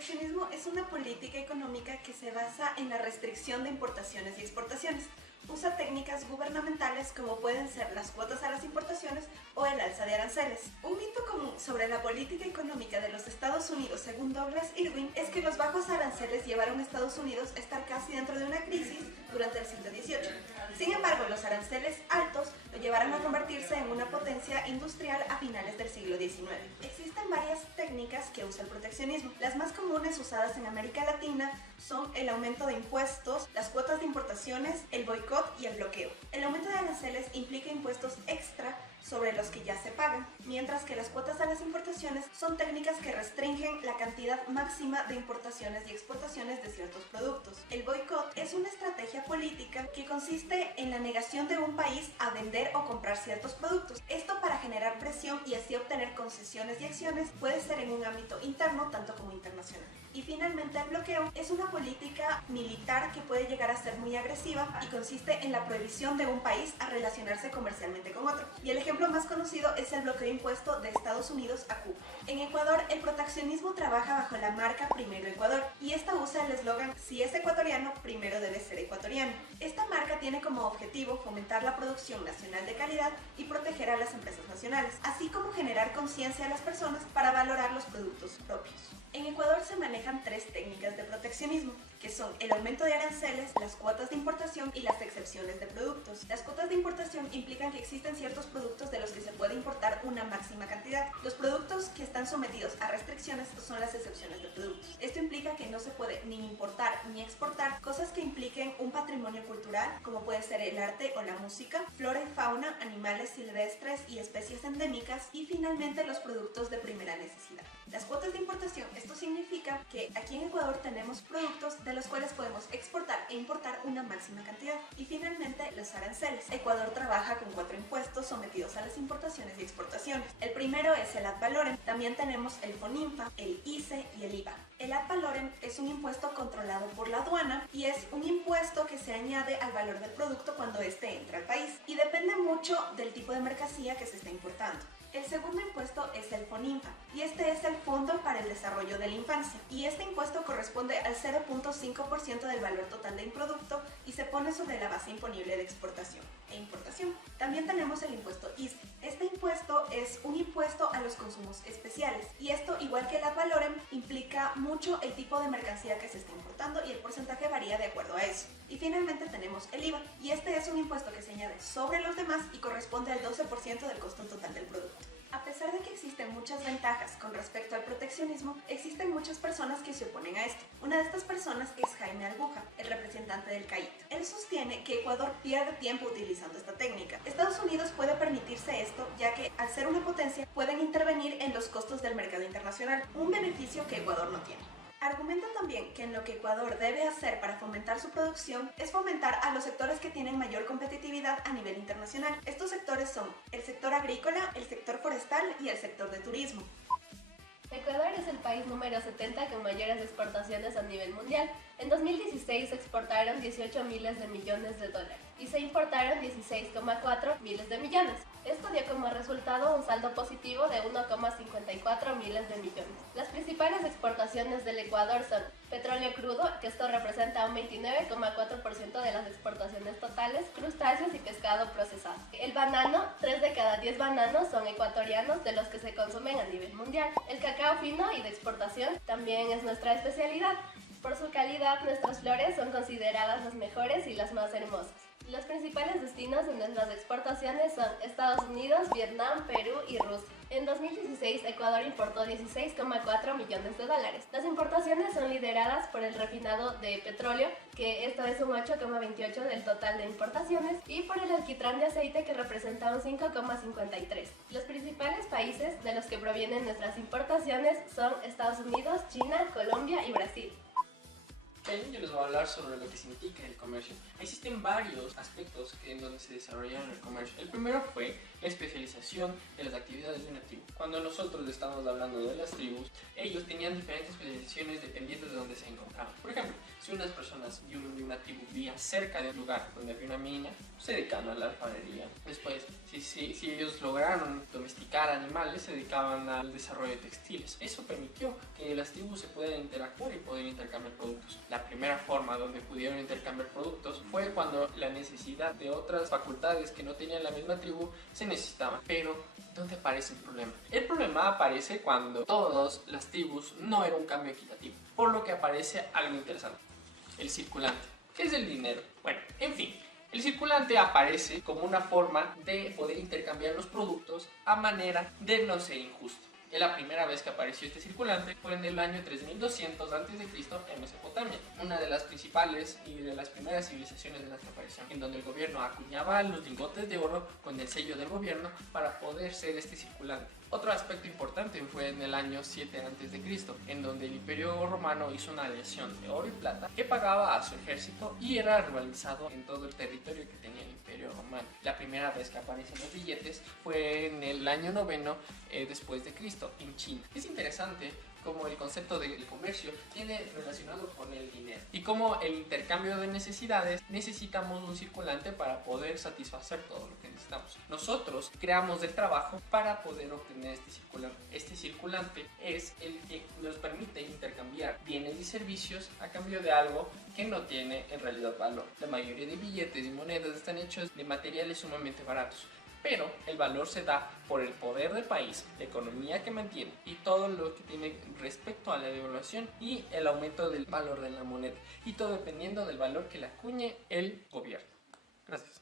proteccionismo es una política económica que se basa en la restricción de importaciones y exportaciones. Usa técnicas gubernamentales como pueden ser las cuotas a las importaciones o el alza de aranceles. Un mito común sobre la política económica de los Estados Unidos, según Douglas Irwin, es que los bajos aranceles llevaron a Estados Unidos a estar casi dentro de una crisis durante el siglo XVIII. Sin embargo, los aranceles altos lo llevaron a convertirse en una potencia industrial a finales del siglo XIX. Existen varias técnicas que usa el proteccionismo. Las más comunes usadas en América Latina son el aumento de impuestos, las cuotas de importaciones, el boicot y el bloqueo. El aumento de aranceles implica impuestos extra sobre los que ya se pagan, mientras que las cuotas a las importaciones son técnicas que restringen la cantidad máxima de importaciones y exportaciones de ciertos productos. El boicot es una estrategia política que consiste en la negación de un país a vender o comprar ciertos productos. Esto para generar presión y así obtener concesiones y acciones, puede ser en un ámbito interno tanto como internacional. Y finalmente el bloqueo es una política militar que puede llegar a ser muy agresiva y consiste en la prohibición de un país a relacionarse comercialmente con otro. Y el ejemplo más conocido es el bloqueo impuesto de Estados Unidos a Cuba. En Ecuador, el proteccionismo trabaja bajo la marca Primero Ecuador y esta usa el eslogan "Si es ecuatoriano, primero debe ser ecuatoriano". Esta marca tiene como objetivo fomentar la producción nacional de calidad y proteger a las empresas nacionales, así como generar conciencia a las personas para valorar los productos propios. En Ecuador se manejan tres técnicas de proteccionismo, que son el aumento de aranceles, las cuotas de importación y las excepciones de productos. Las cuotas de importación implican que existen ciertos productos de los que se puede importar una máxima cantidad. Los productos que están sometidos a restricciones son las excepciones de productos. Esto implica que no se puede ni importar ni exportar cosas que impliquen un patrimonio cultural, como puede ser el arte o la música, flora y fauna, animales silvestres y especies endémicas, y finalmente los productos de primera necesidad. Las cuotas de importación, esto significa que aquí en Ecuador tenemos productos de los cuales podemos exportar e importar una máxima cantidad. Y finalmente los aranceles. Ecuador trabaja con 4 impuestos sometidos a las importaciones y exportaciones. El primero es el ad valorem, también tenemos el FONINFA, el ICE y el IVA. El ad valorem es un impuesto controlado por la aduana y es un impuesto que se añade al valor del producto cuando éste entra al país y depende mucho del tipo de mercancía que se está importando. El segundo impuesto es el FONINFA y este es el Fondo para el Desarrollo de la Infancia y este impuesto corresponde al 0.5% del valor total del producto y se pone sobre la base imponible de exportación e importación. También tenemos el impuesto ICE. Este impuesto es un impuesto a los consumos especiales y esto, igual que el ad valorem, implica mucho el tipo de mercancía que se está importando y el porcentaje varía de acuerdo a eso. Y finalmente tenemos el IVA y este es un impuesto que se añade sobre los demás y corresponde al 12% del costo total del producto. A pesar de que existen muchas ventajas con respecto al proteccionismo, existen muchas personas que se oponen a esto. Una de estas personas es Jaime Albuja, el representante del CAIT. Él sostiene que Ecuador pierde tiempo utilizando esta técnica. Estados Unidos puede permitirse esto, ya que al ser una potencia pueden intervenir en los costos del mercado internacional, un beneficio que Ecuador no tiene. Argumenta también que en lo que Ecuador debe hacer para fomentar su producción es fomentar a los sectores que tienen mayor competitividad a nivel internacional. Estos sectores son el sector agrícola, el sector forestal y el sector de turismo. Ecuador es el país número 70 con mayores exportaciones a nivel mundial. En 2016 se exportaron 18 miles de millones de dólares y se importaron 16,4 miles de millones. Esto dio como resultado un saldo positivo de 1,54 miles de millones. Las principales exportaciones del Ecuador son petróleo crudo, que esto representa un 29,4% de las exportaciones totales, crustáceos y pescado procesado. El banano, 3 de cada 10 bananos son ecuatorianos de los que se consumen a nivel mundial. El cacao fino y de exportación también es nuestra especialidad. Por su calidad, nuestras flores son consideradas las mejores y las más hermosas. Los principales destinos de nuestras exportaciones son Estados Unidos, Vietnam, Perú y Rusia. En 2016, Ecuador importó 16,4 millones de dólares. Las importaciones son lideradas por el refinado de petróleo, que esto es un 8,28 del total de importaciones, y por el alquitrán de aceite, que representa un 5,53. Los principales países de los que provienen nuestras importaciones son Estados Unidos, China, Colombia y Brasil. Yo les voy a hablar sobre lo que significa el comercio. Existen varios aspectos en donde se desarrollaron el comercio. El primero fue la especialización de las actividades de una tribu. Cuando nosotros estamos hablando de las tribus, ellos tenían diferentes especializaciones dependiendo de dónde se encontraban. Por ejemplo, Si unas personas de una tribu vivían cerca de un lugar donde había una mina, se dedicaban a la alfarería. Después, si ellos lograron domesticar animales, se dedicaban al desarrollo de textiles. Eso permitió que las tribus se pudieran interactuar y poder intercambiar productos. La primera forma donde pudieron intercambiar productos fue cuando la necesidad de otras facultades que no tenían la misma tribu se necesitaban. Pero, ¿dónde aparece el problema? El problema aparece cuando todas las tribus no era un cambio equitativo, por lo que aparece algo interesante: el circulante. ¿Qué es el dinero? Bueno, en fin, el circulante aparece como una forma de poder intercambiar los productos a manera de no ser injusto. La primera vez que apareció este circulante fue en el año 3200 a.C. en Mesopotamia, una de las principales y de las primeras civilizaciones de las que apareció, en donde el gobierno acuñaba los lingotes de oro con el sello del gobierno para poder ser este circulante. Otro aspecto importante fue en el año 7 a.C., en donde el Imperio Romano hizo una aleación de oro y plata que pagaba a su ejército y era rivalizado en todo el territorio que tenía el Imperio Romano. La primera vez que aparecen los billetes fue en el año 9 después de Cristo, en China. Es interesante cómo el concepto del comercio tiene relacionado con el dinero y cómo el intercambio de necesidades necesitamos un circulante para poder satisfacer todo lo que necesitamos. Nosotros creamos el trabajo para poder obtener este circulante. Este circulante es el que nos permite intercambiar bienes y servicios a cambio de algo que no tiene en realidad valor. La mayoría de billetes y monedas están hechos de materiales sumamente baratos, pero el valor se da por el poder del país, la economía que mantiene y todo lo que tiene respecto a la devaluación y el aumento del valor de la moneda, y todo dependiendo del valor que le acuñe el gobierno. Gracias.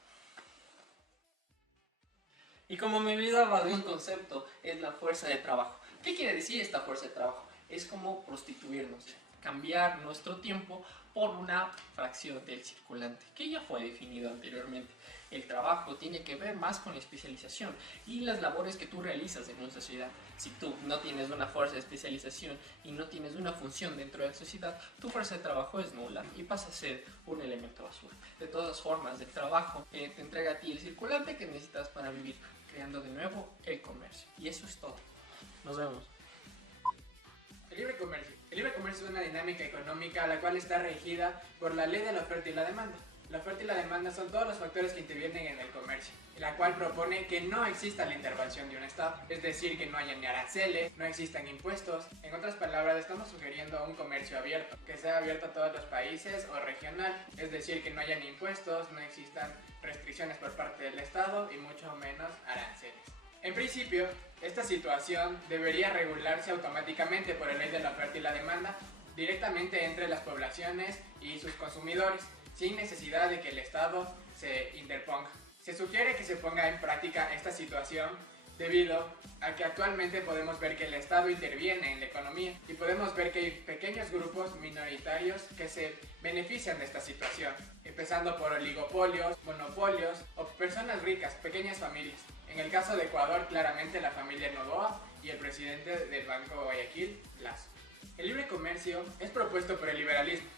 Y como me olvidaba de un concepto, es la fuerza de trabajo. ¿Qué quiere decir esta fuerza de trabajo? Es como prostituirnos, cambiar nuestro tiempo por una fracción del circulante, que ya fue definido anteriormente. El trabajo tiene que ver más con la especialización y las labores que tú realizas en una sociedad. Si tú no tienes una fuerza de especialización y no tienes una función dentro de la sociedad, tu fuerza de trabajo es nula y pasa a ser un elemento basura. De todas formas, el trabajo te entrega a ti el circulante que necesitas para vivir, creando de nuevo el comercio. Y eso es todo. Nos vemos. El libre comercio. El libre comercio es una dinámica económica la cual está regida por la ley de la oferta y la demanda. La oferta y la demanda son todos los factores que intervienen en el comercio, la cual propone que no exista la intervención de un Estado, es decir, que no haya ni aranceles, no existan impuestos. En otras palabras, estamos sugiriendo un comercio abierto, que sea abierto a todos los países o regional, es decir, que no haya ni impuestos, no existan restricciones por parte del Estado y mucho menos aranceles. En principio, esta situación debería regularse automáticamente por la ley de la oferta y la demanda, directamente entre las poblaciones y sus consumidores, sin necesidad de que el Estado se interponga. Se sugiere que se ponga en práctica esta situación debido a que actualmente podemos ver que el Estado interviene en la economía y podemos ver que hay pequeños grupos minoritarios que se benefician de esta situación, empezando por oligopolios, monopolios o personas ricas, pequeñas familias. En el caso de Ecuador, claramente la familia Noboa y el presidente del Banco Guayaquil, Lazo. El libre comercio es propuesto por el liberalismo.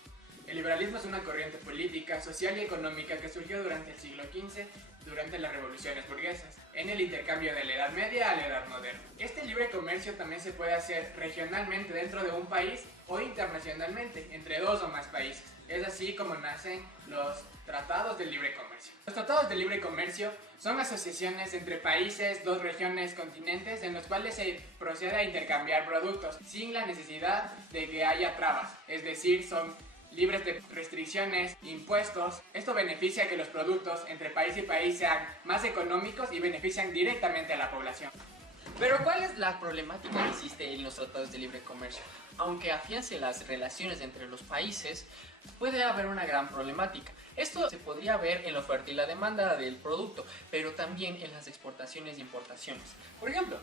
El liberalismo es una corriente política, social y económica que surgió durante el siglo XV, durante las revoluciones burguesas, en el intercambio de la Edad Media a la Edad Moderna. Este libre comercio también se puede hacer regionalmente dentro de un país o internacionalmente, entre dos o más países. Es así como nacen los tratados de libre comercio. Los tratados de libre comercio son asociaciones entre países, dos regiones, continentes, en los cuales se procede a intercambiar productos sin la necesidad de que haya trabas, es decir, son libres de restricciones, impuestos. Esto beneficia que los productos entre país y país sean más económicos y benefician directamente a la población. Pero ¿cuál es la problemática que existe en los tratados de libre comercio? Aunque afiance las relaciones entre los países, puede haber una gran problemática. Esto se podría ver en la oferta y la demanda del producto, pero también en las exportaciones e importaciones. Por ejemplo,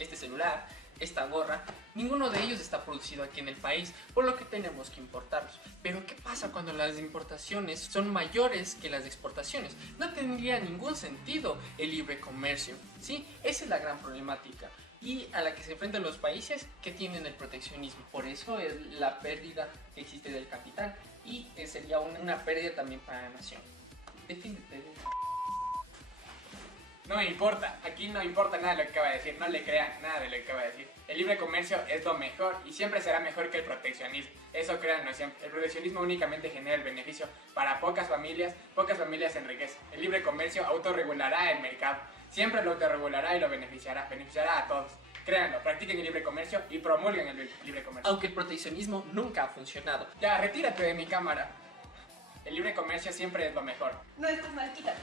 este celular, esta gorra, ninguno de ellos está producido aquí en el país, por lo que tenemos que importarlos. Pero ¿qué pasa cuando las importaciones son mayores que las exportaciones? No tendría ningún sentido el libre comercio, ¿sí? Esa es la gran problemática y a la que se enfrentan los países que tienen el proteccionismo. Por eso es la pérdida que existe del capital y sería una pérdida también para la nación. Defiéndete. No me importa, aquí no importa nada de lo que acaba de decir, no le crean nada de lo que acaba de decir. El libre comercio es lo mejor y siempre será mejor que el proteccionismo. Eso créanlo siempre. El proteccionismo únicamente genera el beneficio para pocas familias se enriquecen. El libre comercio autorregulará el mercado. Siempre lo autorregulará y lo beneficiará a todos. Créanlo, practiquen el libre comercio y promulguen el libre comercio. Aunque el proteccionismo nunca ha funcionado. Ya, retírate de mi cámara. El libre comercio siempre es lo mejor. No estás mal, quítate.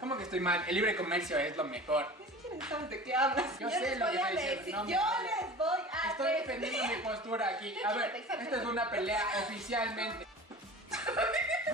¿Cómo que estoy mal? El libre comercio es lo mejor. Ni siquiera sabes de qué hablas. Yo sé les lo voy que a estoy diciendo. decir, No me yo hables. les voy a Estoy defendiendo mi postura aquí. A ver, esta es una pelea oficialmente.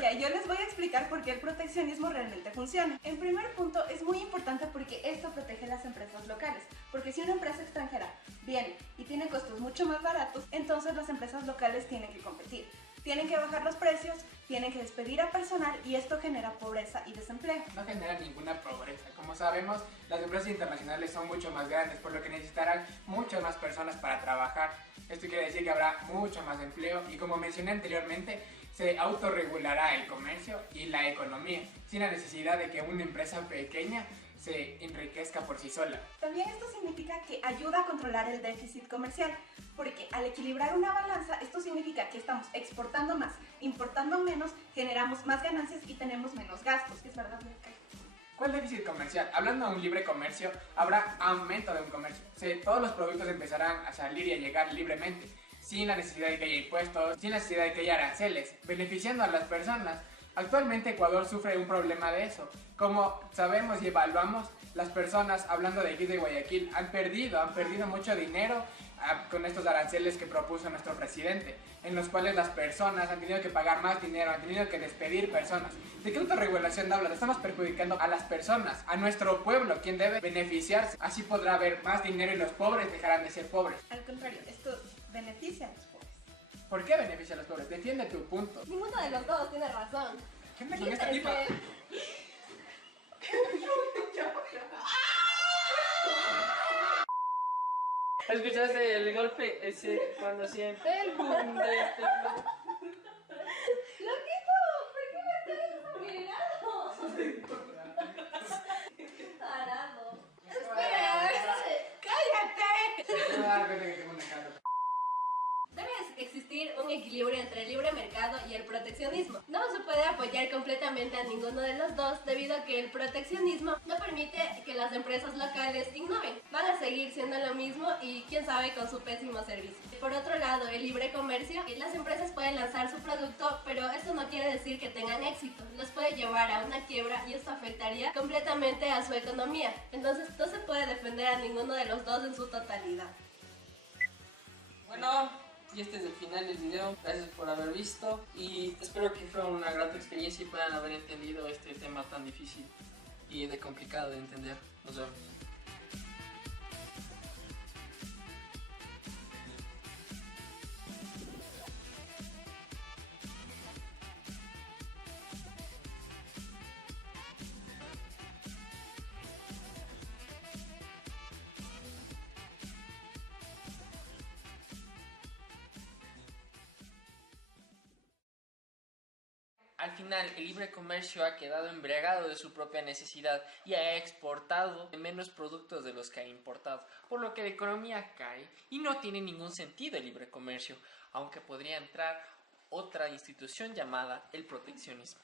Ya, yo les voy a explicar por qué el proteccionismo realmente funciona. En primer punto, es muy importante porque esto protege las empresas locales. Porque si una empresa extranjera viene y tiene costos mucho más baratos, entonces las empresas locales tienen que competir. Tienen que bajar los precios, tienen que despedir a personal y esto genera pobreza y desempleo. No genera ninguna pobreza. Como sabemos, las empresas internacionales son mucho más grandes, por lo que necesitarán muchas más personas para trabajar. Esto quiere decir que habrá mucho más empleo y, como mencioné anteriormente, se autorregulará el comercio y la economía, sin la necesidad de que una empresa pequeña se enriquezca por sí sola. También esto significa que ayuda a controlar el déficit comercial, porque al equilibrar una balanza, esto significa que estamos exportando más, importando menos, generamos más ganancias y tenemos menos gastos. ¿Es verdad? ¿Cuál déficit comercial? Hablando de un libre comercio, habrá aumento de un comercio. Todos los productos empezarán a salir y a llegar libremente, sin la necesidad de que haya impuestos, sin la necesidad de que haya aranceles, beneficiando a las personas. Actualmente Ecuador sufre un problema de eso. Como sabemos y evaluamos, las personas, hablando de Quito y Guayaquil, han perdido mucho dinero con estos aranceles que propuso nuestro presidente, en los cuales las personas han tenido que pagar más dinero, han tenido que despedir personas. ¿De qué autorregulación hablas? Estamos perjudicando a las personas, a nuestro pueblo, quien debe beneficiarse. Así podrá haber más dinero y los pobres dejarán de ser pobres. Al contrario, esto beneficia a los pobres. ¿Por qué beneficia a los pobres? Defiende tu punto. Ninguno de los dos tiene razón. ¿Qué onda con esta tipa? ¿Escuchaste el golpe ese cuando siente el boom de este flow? ¡Loquito! ¿Por qué me estás mirando? Tarado. Espera, cállate. Me voy a dar cuenta que tengo una cara. Debe existir un equilibrio entre el libre mercado y el proteccionismo. No se puede apoyar completamente a ninguno de los dos debido a que el proteccionismo no permite que las empresas locales innoven. Van a seguir siendo lo mismo y quién sabe con su pésimo servicio. Por otro lado, el libre comercio, las empresas pueden lanzar su producto, pero esto no quiere decir que tengan éxito. Los puede llevar a una quiebra y esto afectaría completamente a su economía. Entonces no se puede defender a ninguno de los dos en su totalidad. Bueno, y este es el final del video. Gracias por haber visto y espero que fue una grata experiencia y puedan haber entendido este tema tan difícil y de complicado de entender. Nos vemos. Al final, el libre comercio ha quedado embriagado de su propia necesidad y ha exportado menos productos de los que ha importado, por lo que la economía cae y no tiene ningún sentido el libre comercio, aunque podría entrar otra institución llamada el proteccionismo.